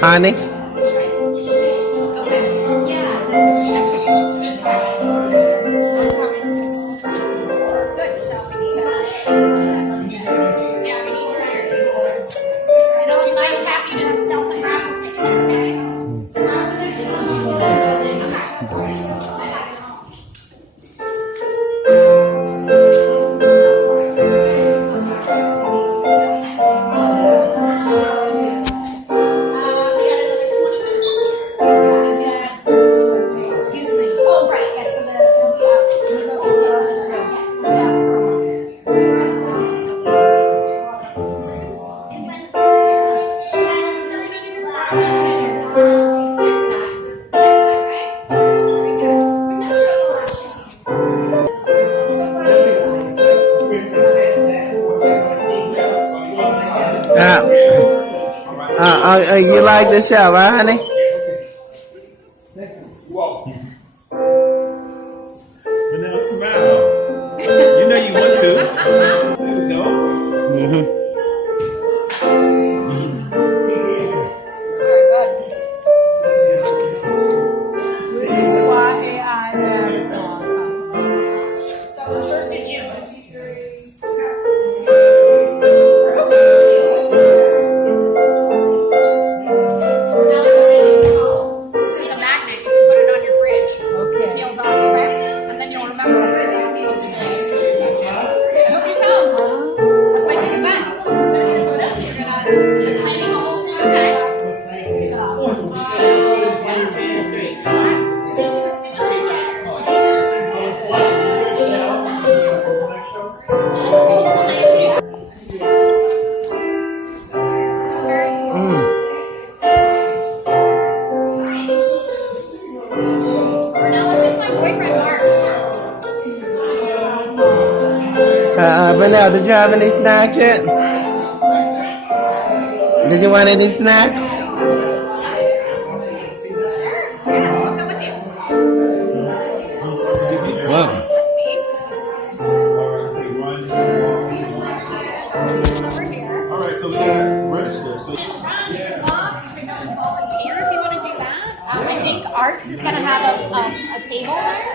Honey? You like the show, right, honey? Vanilla, smile. You know you want to. There we go. Very good. It's YAI Marathon. So it's Thursday, June. Vanilla, did you have any snacks yet? Did you want any snacks? Alright, so we gotta register. So volunteer if you want to do that. I think Arts is going to have a table there.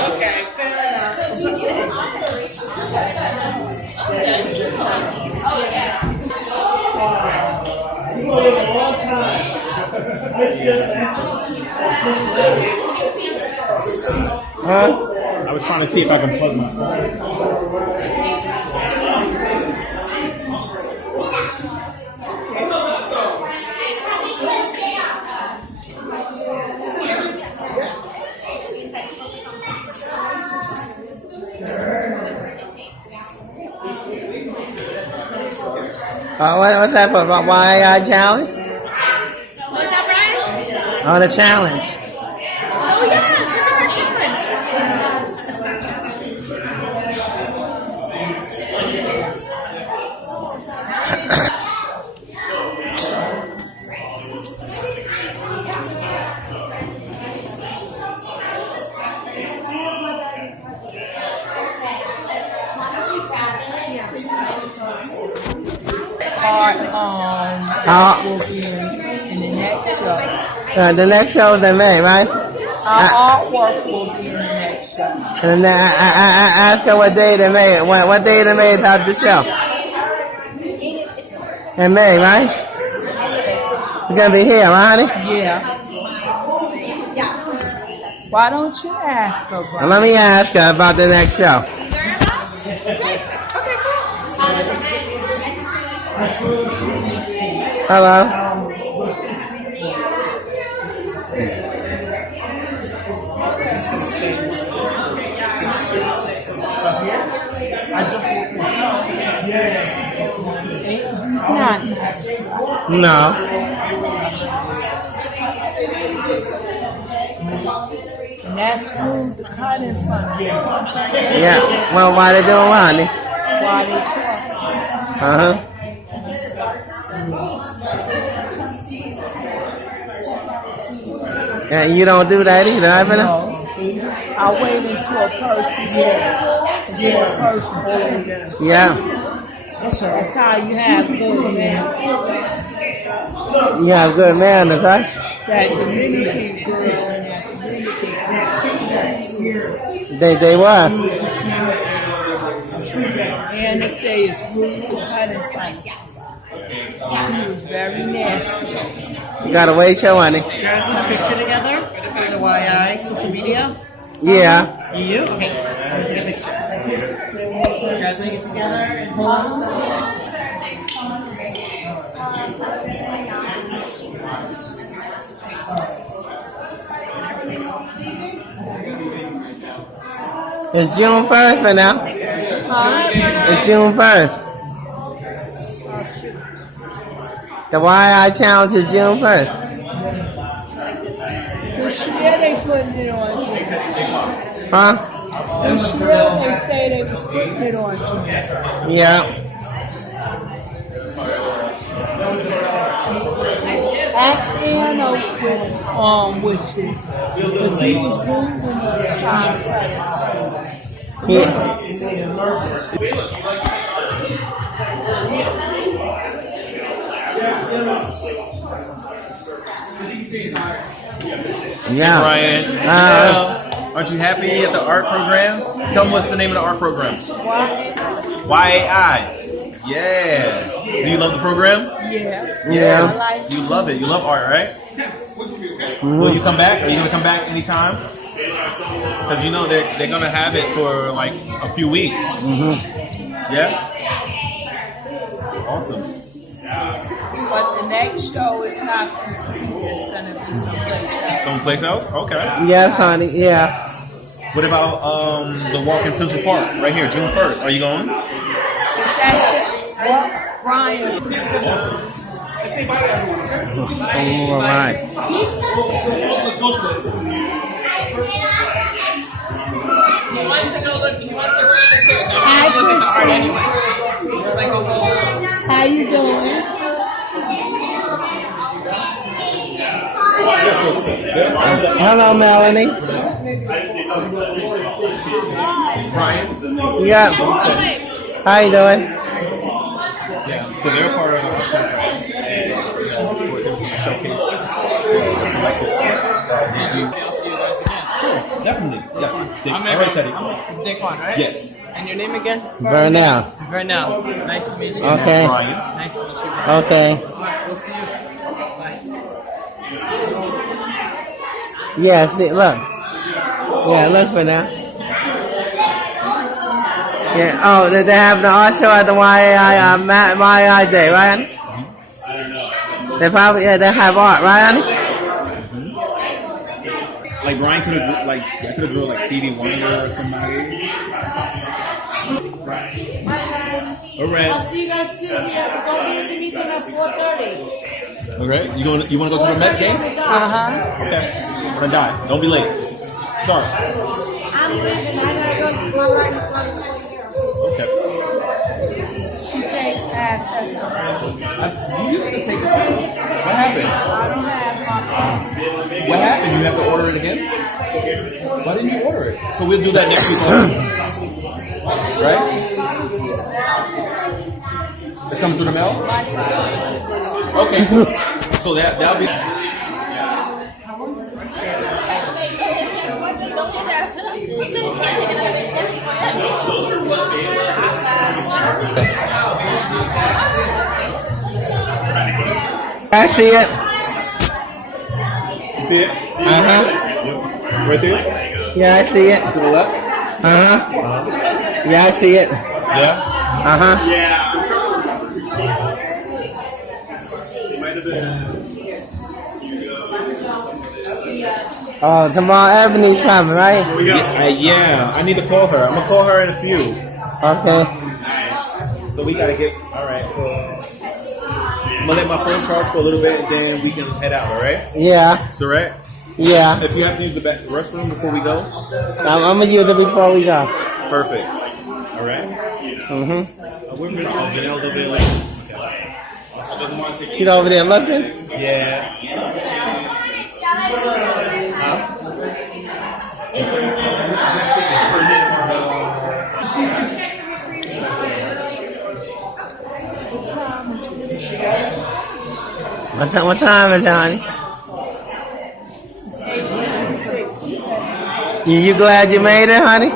Okay, fair enough. You live a long time. Huh? I was trying to see if I can plug my phone. What's that for? YI challenge? Was that right? Oh, the challenge. Oh, yeah, for our challenge. Art will be in the next show. The next show is in May, right? Our artwork will be in the next show. And then I asked her what date in May. What date in May is out the show? In May, right? It's gonna be here, right, honey? Yeah. Why don't you ask her, bro? Let me ask her about the next show. Hello. Not. No. And that's who the cut in front of you. Yeah. Well, why they doing what, honey? Why they talk. Uh-huh. Yeah, you don't do that either, Evan? No. I wait until a person speaks. Yeah. That's how you have good man. You have good manners, right? That Dominican girl and that Dominican They were. and they say it's rude to cut and fight. He was very nasty. You gotta wait your honey. You guys want a picture together for the YI social media? Yeah. You? Okay. Let's take a picture. You guys want to get together and hold on? It's June 1st for now. It's June 1st. The YI challenge is June 1st. Well, yeah, they putting it on you. Huh? And sure, they say they was putting it on you. Yeah. Ask Anna which is, because he was moving the time. Yeah. Yeah. Brian, aren't you happy at the art program? Tell them what's the name of the art program. YAI. Yeah. Do you love the program? Yeah. Yeah. I like You love it. You love art, right? Will you come back? Are you gonna come back anytime? Because you know they're gonna have it for like a few weeks. Yeah. Awesome. But the next show is not complete. It's going to be someplace else. Someplace else? Okay. Yes, honey. Yeah. What about the walk in Central Park right here, June 1st? Are you going? Is that what Brian? All right. He wants to go look. He wants to go to the stairs. So I'm going to look at the art anyway. It's like a whole. How you doing? Hello, Melanie. Brian? Yeah. How you doing? Yeah. So they're part of the program. And there's a showcase. Selected. I'll see you guys again. Sure. Definitely. Yeah. I'm All right, Teddy. It's Daquan, right? Yes. And your name again? Vernell. Vernell. Nice to meet you. Okay. Brian. Nice to meet you. Brian. Okay. All right, we'll see you. Bye. Yeah, see, look. Yeah, look for now. Yeah. Oh, they have the art show at the YI Day, right? They probably they have art, right, honey? Like Brian could have I could have drawn like Stevie Wonder or somebody. All right. I'll see you guys Tuesday. Don't be at the meeting at 4:30. Okay. You want to go to the Mets game? Okay. I'm gonna die. Don't be late. Sharp. I'm leaving. I gotta go to my right in front of Okay. She takes assets. You used to take the time. What happened? I don't have my phone. What happened? You have to order it again? Why didn't you order it? So we'll do that next week. Right? It's coming through the mail? Okay. So that'll be. I see it. You see it? Uh-huh. Right there? Yeah, I see it. To the left? Uh-huh. Yeah, I see it. Yeah. Uh-huh. Oh, tomorrow Ebony's coming, right? Yeah, I need to call her. I'm gonna call her in a few. Okay. So we gotta get. All right. So I'm gonna let my phone charge for a little bit, and then we can head out. All right. Yeah. So right. Yeah. If you have to use the restroom before we go, I'm gonna use it before we go. perfect. All right. Mm-hmm. We're Janelle's over there. Like, She's over there looking. yeah. What time is it, honey? You glad you made it, honey?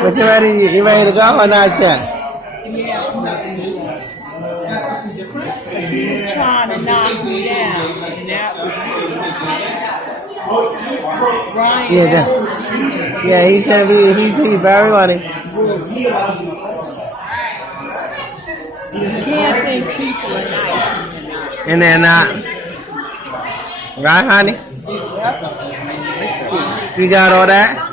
But you ready to go or not yet? He was trying to knock me down, and that was Brian. Yeah, he's gonna be he's very funny. You can't think people are nice. And they're not. Right, honey? You got all that?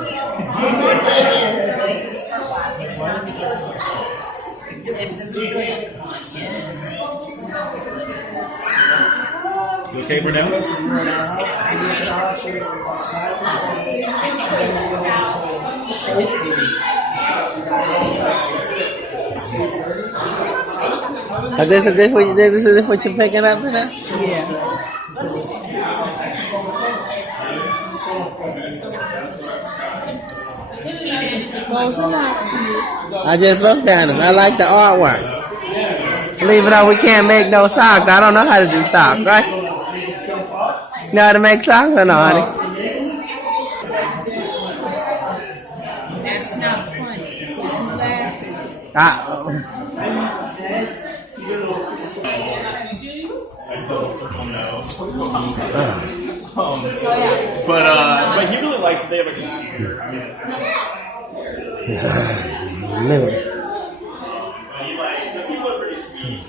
You okay, Brunel? This is what you're picking up in there? Those are not for you. I just looked at them. I like the artwork. Believe it or not, we can't make no socks. I don't know how to do socks, right? You know how to make socks or no, honey? That's not funny. I'm laughing. But he really likes that they have a computer. I mean, Literally. people are pretty sweet.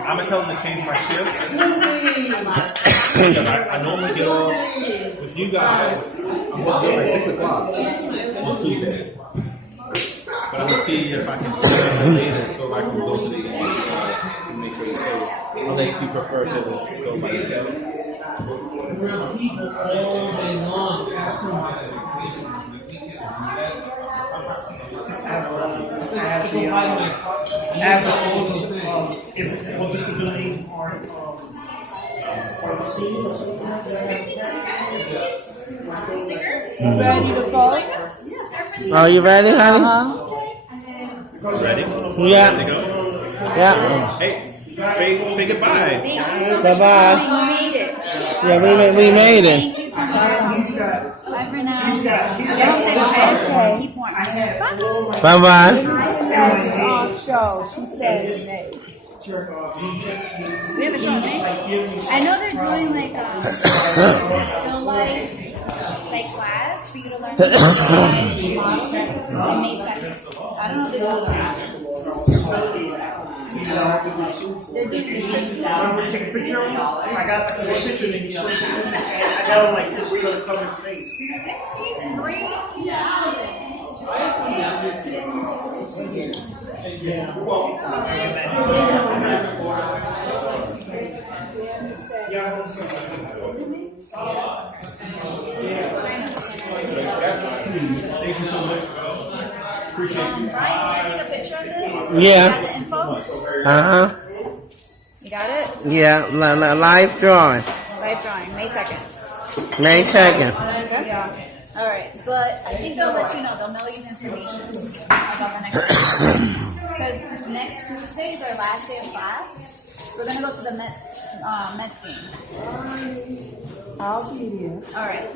I'm gonna tell them to change my shifts. Because I normally get off with you guys. I'm supposed to go at 6 o'clock on Tuesday. But I'm gonna see if I can stay later so I can go to the game to make sure it's safe. Unless you prefer to go by yourself. Well, disabilities are seen. Ready to go? Are you ready, honey? Ready? Yeah. Ready to go? Yeah. Hey, say goodbye. Bye-bye. We made it. Yeah, we made it. Thank you so much. Bye for now. Don't say bye. Keep warm. Bye-bye. Show. She said We have a show, right? I know they're doing like still like class for you to learn modeling in May 2nd. I don't know if there's other they're doing this. Take a picture of him. I got a picture and he shows it. I got him like just to cover his face. 'Thank you so much. Appreciate you. Brian, can I take a picture of this? Yeah. Got the info? Uh-huh. You got it? Yeah, live drawing. Live drawing, May 2nd. May 2nd. Yeah. All right, but I think they'll let you know. They'll mail you the information about the next because next Tuesday is our last day of class. We're gonna go to the Mets game. I'll be here. All right.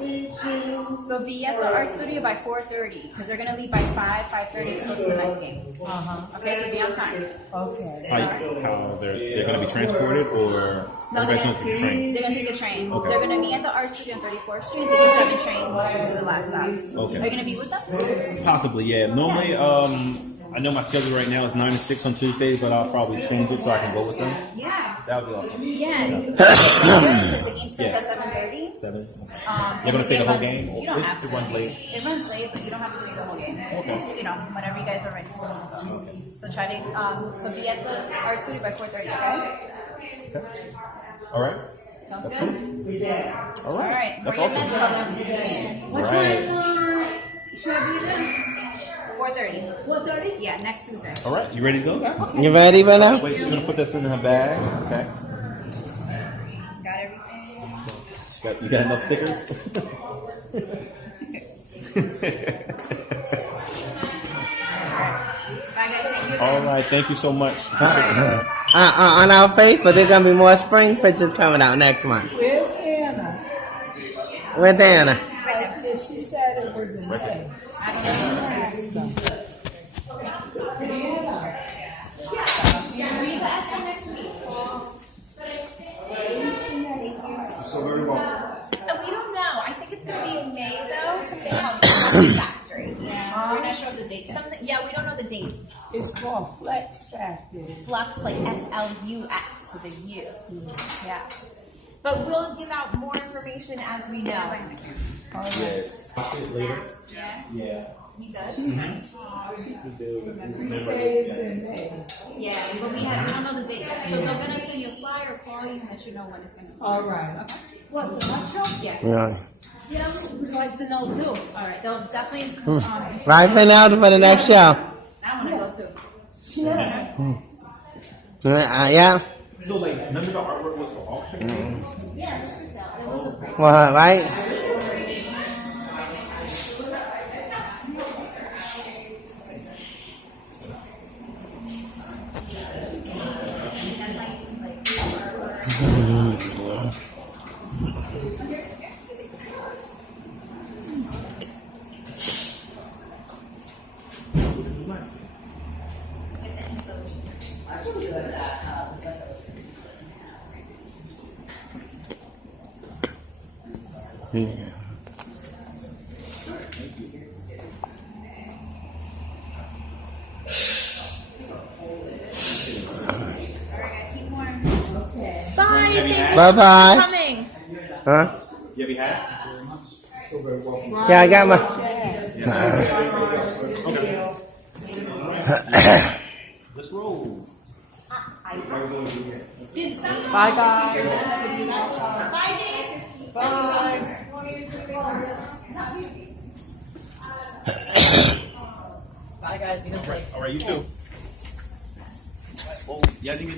So be at the art studio by 4:30 because they're gonna leave by 5:30 to go to the Mets game. Okay, so be on time. Okay. How they're going to be transported, or No, you guys going to take the train? They're gonna take the train. Okay. They're gonna meet at the art studio on 34th Street, take the 7 train to the last stop. Okay. Are you gonna be with them? Possibly, yeah. Normally, I know my schedule right now is 9 to 6 on Tuesdays, but I'll probably change it so I can go with them. Yeah. That would be awesome. Yeah. Because the game starts Yeah. at 7:30. 7. And You're gonna stay the it whole runs- game? You don't It- have it to. runs late? It runs late, but you don't have to stay the whole game. If, you know, whenever you guys are ready to go. So try to so be at the art studio by 4:30. Okay. All right. Sounds That's good. cool. All All right. right. That's Bring your awesome. Mets brothers. Right. Should I be there? 4:30. 4:30? Yeah, next Tuesday. All right. You ready to go? You ready by now? Wait, she's gonna put this in her bag. Okay. Got everything. You got enough stickers? Bye guys. Thank you All again. right. Thank you so much. On our Facebook, there's gonna be more spring pictures coming out next month. Where's Anna? With Anna. It's right there. She said it was in May. We ask her next week. We don't know. I think it's gonna be in May though. Something called Flex Factory. Yeah. We're not sure of the date. Something. Yeah, we don't know the date. It's called Flex Factory. Flux like FLUX with a U. Yeah. But we'll give out more information as we know. Yes. Later. Yeah. Yeah. He does. She says in May. Yeah, but we don't know the date. So they're gonna send you a flyer or call you and let you know when it's gonna start. All right. Okay. What, the lunch show? Yeah. Yeah. Yeah, we'd like to know too. All right. They'll definitely. Right for now for the next show. I want to go too. Yeah. So, like, none of the artwork was for auction? Yeah, this was sale. It was a price. Well, right? Yeah. Keep warm. Bye. Thank you Bye for bye. coming. Huh? You have your hat? Yeah, I got my. Let's roll. Bye, guys. Bye, Jason. Bye, guys. All right, you too. Oh, yeah, I think